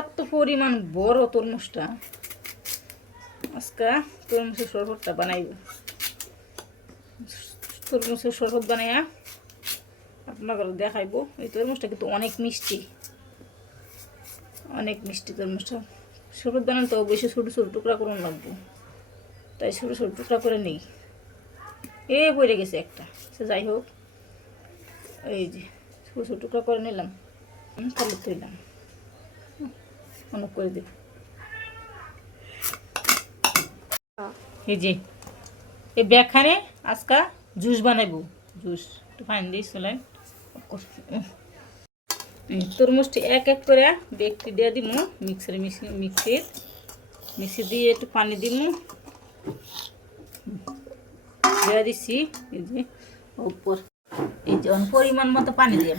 এত পরিমাণ বড় তরমুজটা। আজকে তরমুজের শরবতটা বানাইব। তরমুজের শরবত বানাইয়া আপনাদের দেখাইব। এই তরমুজটা কিন্তু অনেক মিষ্টি, অনেক মিষ্টি তরমুজটা। শরবত বানান তো বেশি ছোটো ছোটো টুকরা করে লাগবো, তাই ছোটো ছোটো টুকরা করে নেই। পড়ে গেছে একটা, সে যাই হোক, এই যে ছোটো ছোটো টুকরা করে নিলাম, তাহলে তুইলাম অনেক করে দিই। এই যে এই ব্যাগখানে আজকা জুস বানাইব। জুস একটু ফাইন দিই চলাই। তরমুজটি এক এক করে ব্যাগটি দিয়ে দিব মিক্সি দিয়ে একটু পানি দিব, দিয়ে দিচ্ছি। এই যে উপর এই যে পরিমাণ মতো পানি দিয়ে,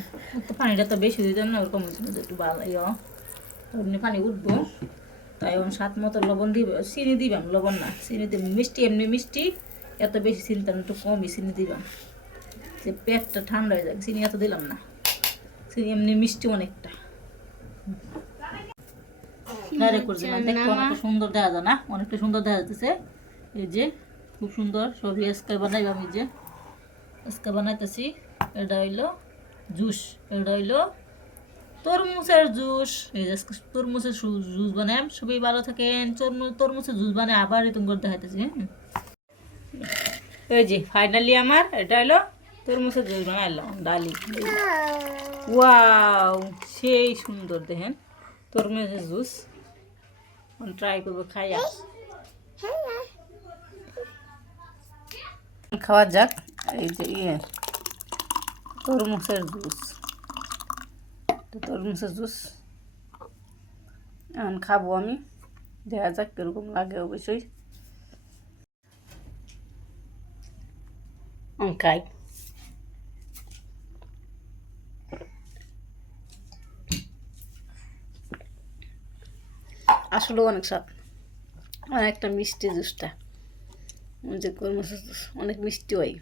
তো পানিটা তো বেশি দিয়ে দেন না, ওরকম একটু ভালো এমনি পানি উঠবো। তাই এখন স্বাদ মতো লবণ দিব, চিনি দিবাম, লবণ না চিনি দিব। মিষ্টি এমনি মিষ্টি, এত বেশি চিনি তার একটু কমই চিনি দিবাম, যে পেটটা ঠান্ডা হয়ে যাবে। চিনি এত দিলাম না, চিনি এমনি মিষ্টি অনেকটা। দেখতে অনেকটা সুন্দর দেখা যায় না, অনেকটা সুন্দর দেখা যাচ্ছে। এই যে খুব সুন্দর সবই আজকে বানাইবাম। এই যে আজকে বানাইতেছি, এটা হইলো জুস, এটা হইলো তরমুজের জুস। এই যে তরমুজের জুস বানাই। সবাই ভালো থাকেন। তরমুজের জুস বানাই আবার তোমার দেখাইতেছি। এই যে ফাইনালি আমার এটা হলো তরমুজের জুস বানাইলাম। ডালি ওয়াও, সেই সুন্দর দেখেন তরমুজের জুস। ট্রাই করবো, খাইয়া খাওয়া যাক। এই যে তরমুজের জুস, তরমুজের জুস এখন খাবো আমি। দেখা যাক কিরকম লাগে। অবশ্যই খাই। আসলে অনেক স্বাদ, অনেকটা মিষ্টি জুসটা। যে তরমুজের জুস অনেক মিষ্টি হয়।